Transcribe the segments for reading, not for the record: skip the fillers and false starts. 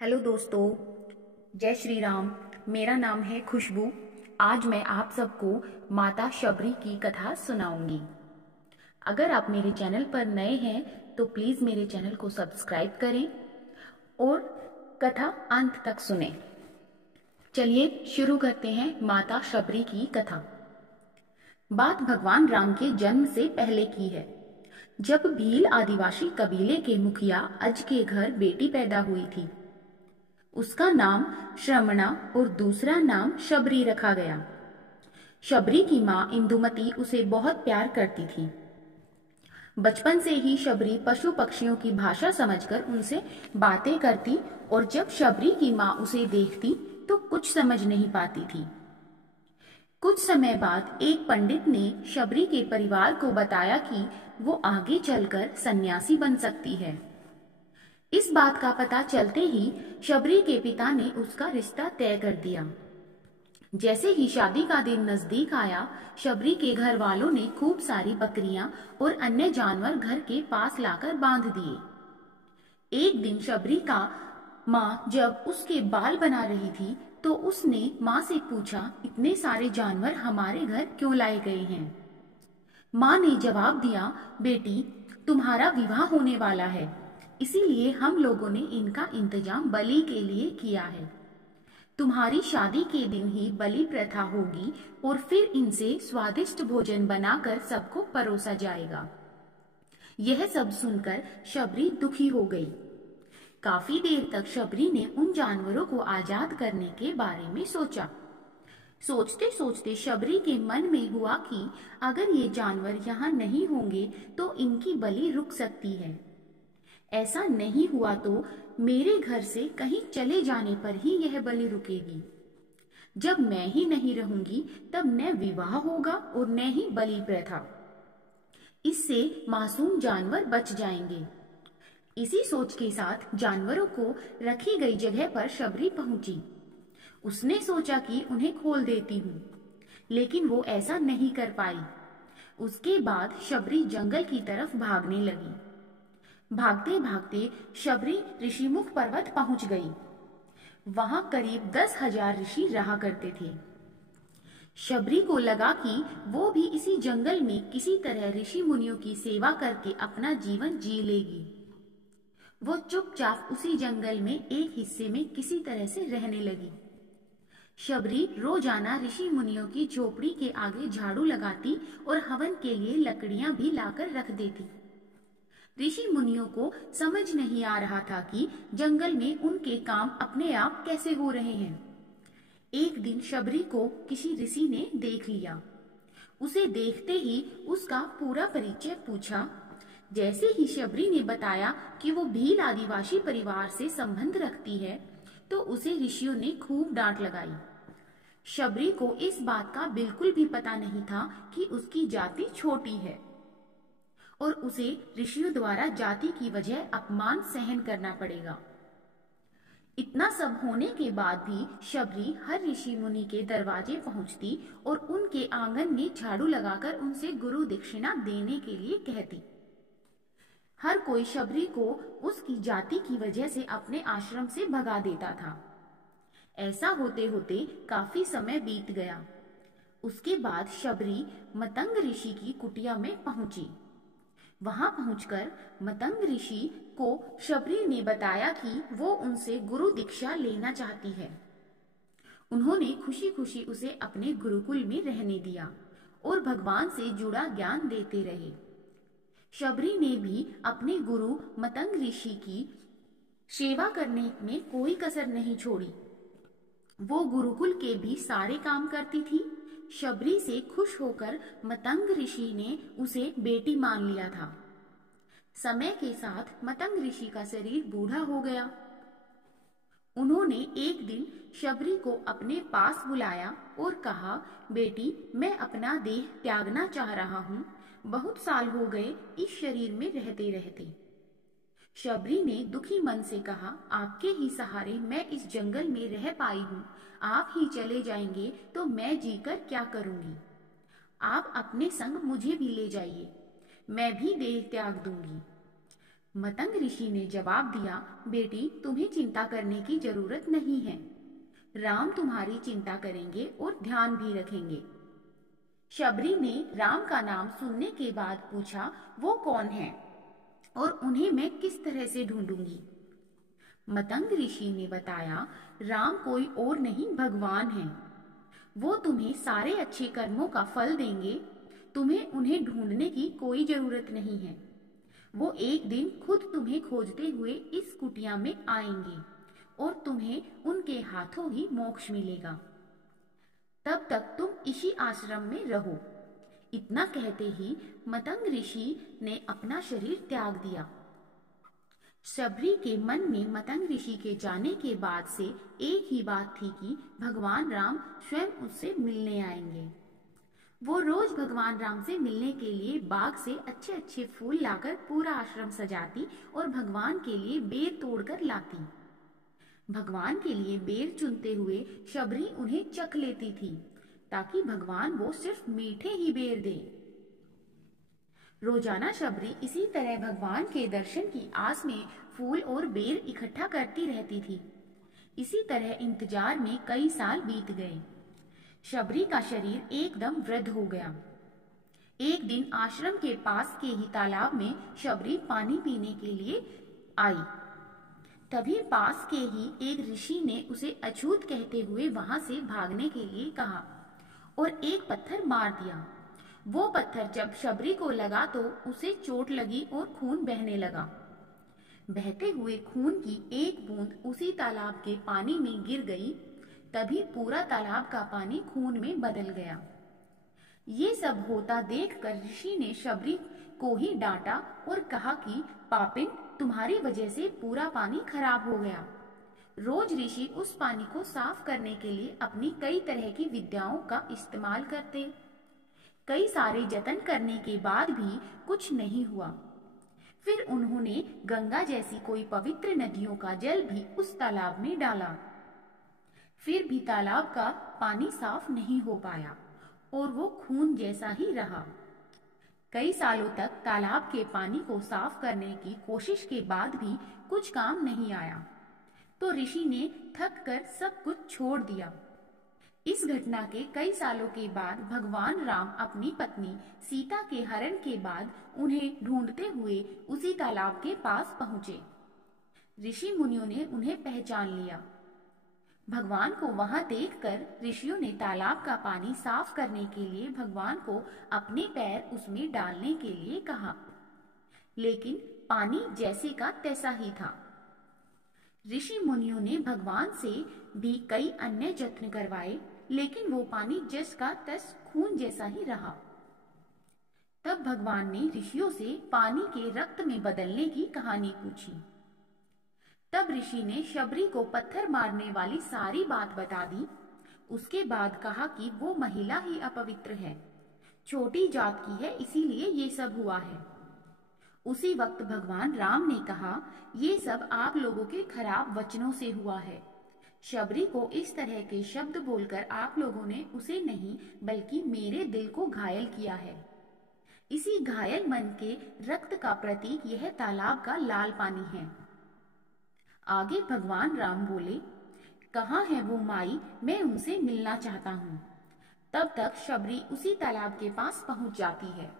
Hello दोस्तों, जय श्री राम। मेरा नाम है खुशबू। आज मैं आप सबको माता शबरी की कथा सुनाऊंगी। अगर आप मेरे चैनल पर नए हैं तो प्लीज़ मेरे चैनल को सब्सक्राइब करें और कथा अंत तक सुनें। चलिए शुरू करते हैं माता शबरी की कथा। बात भगवान राम के जन्म से पहले की है, जब भील आदिवासी कबीले के मुखिया अज के घर बेटी पैदा हुई थी। उसका नाम श्रमणा और दूसरा नाम शबरी रखा गया। शबरी की माँ इंदुमती उसे बहुत प्यार करती थी। बचपन से ही शबरी पशु पक्षियों की भाषा समझकर उनसे बातें करती और जब शबरी की माँ उसे देखती तो कुछ समझ नहीं पाती थी। कुछ समय बाद एक पंडित ने शबरी के परिवार को बताया कि वो आगे चलकर सन्यासी बन सकती है। इस बात का पता चलते ही शबरी के पिता ने उसका रिश्ता तय कर दिया। जैसे ही शादी का दिन नजदीक आया, शबरी के घर वालों ने खूब सारी बकरियां और अन्य जानवर घर के पास लाकर बांध दिए। एक दिन शबरी का माँ जब उसके बाल बना रही थी तो उसने माँ से पूछा, इतने सारे जानवर हमारे घर क्यों लाए गए हैं? माँ ने जवाब दिया, बेटी, तुम्हारा विवाह होने वाला है, इसीलिए हम लोगों ने इनका इंतजाम बलि के लिए किया है। तुम्हारी शादी के दिन ही बलि प्रथा होगी और फिर इनसे स्वादिष्ट भोजन बनाकर सबको परोसा जाएगा। यह सब सुनकर शबरी दुखी हो गई। काफी देर तक शबरी ने उन जानवरों को आजाद करने के बारे में सोचा। सोचते सोचते शबरी के मन में हुआ कि अगर ये जानवर यहाँ नहीं होंगे तो इनकी बलि रुक सकती है। ऐसा नहीं हुआ तो मेरे घर से कहीं चले जाने पर ही यह बलि रुकेगी। जब मैं ही नहीं रहूंगी तब न विवाह होगा और न ही बलि प्रथा। इससे मासूम जानवर बच जाएंगे। इसी सोच के साथ जानवरों को रखी गई जगह पर शबरी पहुंची। उसने सोचा कि उन्हें खोल देती हूँ, लेकिन वो ऐसा नहीं कर पाई। उसके बाद शबरी जंगल की तरफ भागने लगी। भागते भागते शबरी ऋषिमुख पर्वत पहुंच गई। वहां करीब 10,000 ऋषि रहा करते थे। शबरी को लगा कि वो भी इसी जंगल में किसी तरह ऋषि मुनियों की सेवा करके अपना जीवन जी लेगी। वो चुपचाप उसी जंगल में एक हिस्से में किसी तरह से रहने लगी। शबरी रोजाना ऋषि मुनियों की झोपड़ी के आगे झाड़ू लगाती और हवन के लिए लकड़ियां भी लाकर रख देती। ऋषि मुनियों को समझ नहीं आ रहा था कि जंगल में उनके काम अपने आप कैसे हो रहे हैं। एक दिन शबरी को किसी ऋषि ने देख लिया। उसे देखते ही उसका पूरा परिचय पूछा। जैसे ही शबरी ने बताया कि वो भील आदिवासी परिवार से संबंध रखती है तो उसे ऋषियों ने खूब डांट लगाई। शबरी को इस बात का बिल्कुल भी पता नहीं था कि उसकी जाति छोटी है और उसे ऋषियों द्वारा जाति की वजह अपमान सहन करना पड़ेगा। इतना सब होने के बाद भी शबरी हर ऋषि मुनि के दरवाजे पहुंचती और उनके आंगन में झाड़ू लगाकर उनसे गुरु दक्षिणा देने के लिए कहती। हर कोई शबरी को उसकी जाति की वजह से अपने आश्रम से भगा देता था। ऐसा होते होते काफी समय बीत गया। उसके बाद शबरी मतंग ऋषि की कुटिया में पहुंची। वहां पहुंचकर मतंग ऋषि को शबरी ने बताया कि वो उनसे गुरु दीक्षा लेना चाहती है। उन्होंने खुशी खुशी उसे अपने गुरुकुल में रहने दिया और भगवान से जुड़ा ज्ञान देते रहे। शबरी ने भी अपने गुरु मतंग ऋषि की सेवा करने में कोई कसर नहीं छोड़ी। वो गुरुकुल के भी सारे काम करती थी। शबरी से खुश होकर मतंग ऋषि ने उसे बेटी मान लिया था। समय के साथ मतंग ऋषि का शरीर बूढ़ा हो गया। उन्होंने एक दिन शबरी को अपने पास बुलाया और कहा, बेटी, मैं अपना देह त्यागना चाह रहा हूँ। बहुत साल हो गए इस शरीर में रहते रहते। शबरी ने दुखी मन से कहा, आपके ही सहारे मैं इस जंगल में रह पाई हूँ। आप ही चले जाएंगे तो मैं जीकर क्या करूंगी? आप अपने संग मुझे भी ले जाइए, मैं भी देह त्याग दूंगी। मतंग ऋषि ने जवाब दिया, बेटी तुम्हें चिंता करने की जरूरत नहीं है। राम तुम्हारी चिंता करेंगे और ध्यान भी रखेंगे। शबरी ने राम का नाम सुनने के बाद पूछा, वो कौन है और उन्हें मैं किस तरह से ढूंढूंगी? मतंग ऋषि ने बताया, राम कोई और नहीं भगवान हैं। वो तुम्हें सारे अच्छे कर्मों का फल देंगे। तुम्हें उन्हें ढूंढने की कोई जरूरत नहीं है। वो एक दिन खुद तुम्हें खोजते हुए इस कुटिया में आएंगे और तुम्हें उनके हाथों ही मोक्ष मिलेगा। तब तक तुम इसी आश्रम में रहो। इतना कहते ही मतंग ऋषि ने अपना शरीर त्याग दिया। शबरी के मन में मतंग ऋषि के जाने के बाद से एक ही बात थी कि भगवान राम स्वयं उससे मिलने आएंगे। वो रोज भगवान राम से मिलने के लिए बाग से अच्छे अच्छे फूल लाकर पूरा आश्रम सजाती और भगवान के लिए बेर तोड़कर लाती। भगवान के लिए बेर चुनते हुए शबरी उन्हें चख लेती थी ताकि भगवान वो सिर्फ मीठे ही बेर दे। रोजाना शबरी इसी तरह भगवान के दर्शन की आस में फूल और बेर इकट्ठा करती रहती थी। इसी तरह इंतजार में कई साल बीत गए। शबरी का शरीर एकदम वृद्ध हो गया। एक दिन आश्रम के पास के ही तालाब में शबरी पानी पीने के लिए आई। तभी पास के ही एक ऋषि ने उसे अछूत कहते हुए वहां से भागने के लिए कहा और एक पत्थर मार दिया। वो पत्थर जब शबरी को लगा तो उसे चोट लगी और खून बहने लगा। बहते हुए खून की एक बूंद उसी तालाब के पानी में गिर गई। तभी पूरा तालाब का पानी खून में बदल गया। ये सब होता देखकर ऋषि ने शबरी को ही डांटा और कहा कि पापिन, तुम्हारी वजह से पूरा पानी खराब हो गया। रोज ऋषि उस पानी को साफ करने के लिए अपनी कई तरह की विद्याओं का इस्तेमाल करते। कई सारे जतन करने के बाद भी कुछ नहीं हुआ। फिर उन्होंने गंगा जैसी कोई पवित्र नदियों का जल भी उस तालाब में डाला। फिर भी तालाब का पानी साफ नहीं हो पाया और वो खून जैसा ही रहा। कई सालों तक तालाब के पानी को साफ करने की कोशिश के बाद भी कुछ काम नहीं आया, तो ऋषि ने थक कर सब कुछ छोड़ दिया। इस घटना के कई सालों के बाद भगवान राम अपनी पत्नी सीता के हरण के बाद उन्हें ढूंढते हुए उसी तालाब के पास पहुंचे। ऋषि मुनियों ने उन्हें पहचान लिया। भगवान को वहां देखकर ऋषियों ने तालाब का पानी साफ करने के लिए भगवान को अपने पैर उसमें डालने के लिए कहा, लेकिन पानी जैसे का तैसा ही था। ऋषि मुनियों ने भगवान से भी कई अन्य यत्न करवाए, लेकिन वो पानी जस का तस खून जैसा ही रहा। तब भगवान ने ऋषियों से पानी के रक्त में बदलने की कहानी पूछी। तब ऋषि ने शबरी को पत्थर मारने वाली सारी बात बता दी। उसके बाद कहा कि वो महिला ही अपवित्र है, छोटी जात की है, इसीलिए ये सब हुआ है। उसी वक्त भगवान राम ने कहा, ये सब आप लोगों के खराब वचनों से हुआ है। शबरी को इस तरह के शब्द बोलकर आप लोगों ने उसे नहीं बल्कि मेरे दिल को घायल किया है। इसी घायल मन के रक्त का प्रतीक यह तालाब का लाल पानी है। आगे भगवान राम बोले, कहाँ है वो माई, मैं उनसे मिलना चाहता हूँ। तब तक शबरी उसी तालाब के पास पहुंच जाती है।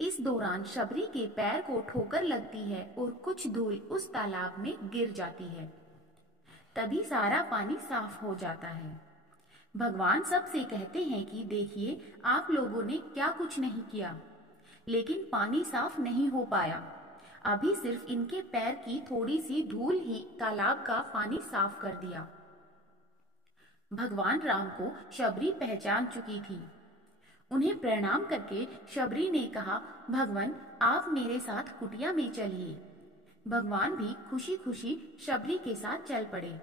इस दौरान शबरी के पैर को ठोकर लगती है और कुछ धूल उस तालाब में गिर जाती है। तभी सारा पानी साफ हो जाता है। भगवान सबसे कहते हैं कि देखिए, आप लोगों ने क्या कुछ नहीं किया, लेकिन पानी साफ नहीं हो पाया। अभी सिर्फ इनके पैर की थोड़ी सी धूल ही तालाब का पानी साफ कर दिया। भगवान राम को शबरी पहचान चुकी थी। उन्हें प्रणाम करके शबरी ने कहा, भगवान आप मेरे साथ कुटिया में चलिए। भगवान भी खुशी खुशी शबरी के साथ चल पड़े।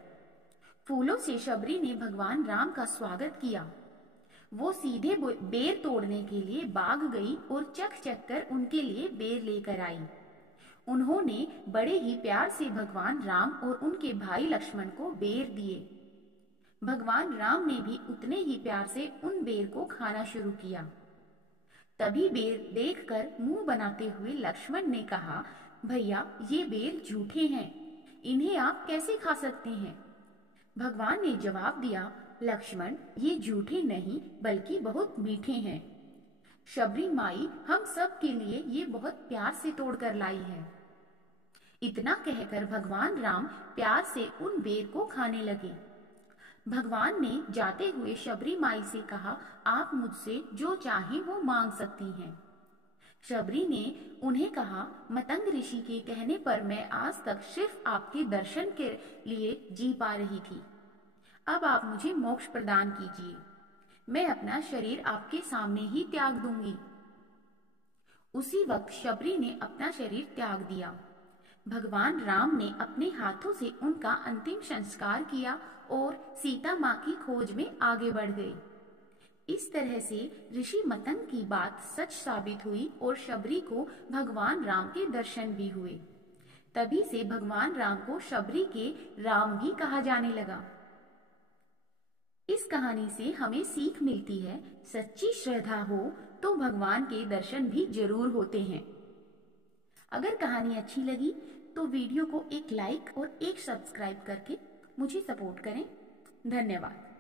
फूलों से शबरी ने भगवान राम का स्वागत किया। वो सीधे बेर तोड़ने के लिए बाग गई और चख चख कर उनके लिए बेर लेकर आई। उन्होंने बड़े ही प्यार से भगवान राम और उनके भाई लक्ष्मण को बेर दिए। भगवान राम ने भी उतने ही प्यार से उन बेर को खाना शुरू किया। तभी बेर देखकर मुंह बनाते हुए लक्ष्मण ने कहा, भैया ये बेर झूठे हैं, इन्हें आप कैसे खा सकते हैं? भगवान ने जवाब दिया, लक्ष्मण ये झूठे नहीं बल्कि बहुत मीठे हैं। शबरी माई हम सब के लिए ये बहुत प्यार से तोड़ कर लाई है। इतना कहकर भगवान राम प्यार से उन बेर को खाने लगे। भगवान ने जाते हुए शबरी माई से कहा, आप मुझसे जो चाहें वो मांग सकती हैं। शबरी ने उन्हें कहा, मतंग ऋषि के कहने पर मैं आज तक सिर्फ आपके दर्शन के लिए जी पा रही थी। अब आप मुझे मोक्ष प्रदान कीजिए। मैं अपना शरीर आपके सामने ही त्याग दूंगी। उसी वक्त शबरी ने अपना शरीर त्याग दिया। भगवान राम ने अपने हाथों से उनका अंतिम संस्कार किया और सीता माँ की खोज में आगे बढ़ गए। इस तरह से ऋषि मतंग की बात सच साबित हुई और शबरी को भगवान राम के दर्शन भी हुए। तभी से भगवान राम को शबरी के राम भी कहा जाने लगा। इस कहानी से हमें सीख मिलती है, सच्ची श्रद्धा हो तो भगवान के दर्शन भी जरूर होते हैं। अगर कहानी अच्छी लगी तो वीडियो को एक लाइक और एक सब्सक्राइब करके मुझे सपोर्ट करें। धन्यवाद।